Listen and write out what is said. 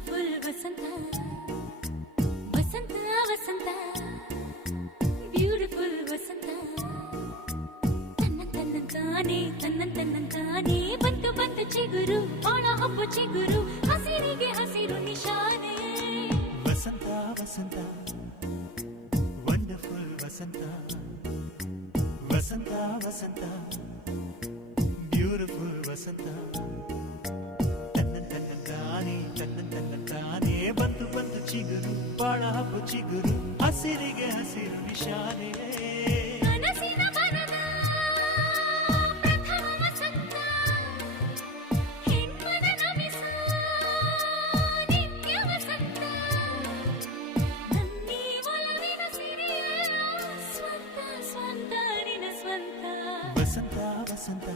beautiful ವಸಂತ ವಸಂತ ವಸಂತ beautiful ವಸಂತ ತನ್ನಂತಾನೆ ಬಂತು ಬಂತು ಚಿಗುರು ಒಣ ಹಬ್ಬ ಚಿಗುರು ಹಸಿರಿಗೆ ಹಸಿರು ನಿಶಾನೆ ವಸಂತ ವಸಂತ ವಂಡರ್ಫುಲ್ ವಸಂತ ವಸಂತ ವಸಂತ ಬ್ಯೂಟಿಫುಲ್ ವಸಂತ ತನ್ನಂತಾನೆ ಬಂತು ಬಂತು ಚಿಗುರು ಒಣ ಹಬ್ಬ ಚಿಗುರು ಹಸಿರಿಗೆ ಹಸಿರು ನಿಶಾನೆ ಕನಸಿನ ಬನದ ಪ್ರಥಮ ವಸಂತ ಹೆಣ್ಮನ ನಮಿಸ ನಿತ್ಯ ವಸಂತ ನನ್ನಿ ಒಲವಿನ ಸಿರಿಯ ಸ್ವಂತ ಸ್ವಂತ ನಿನ ಸ್ವಂತ ವಸಂತ ವಸಂತ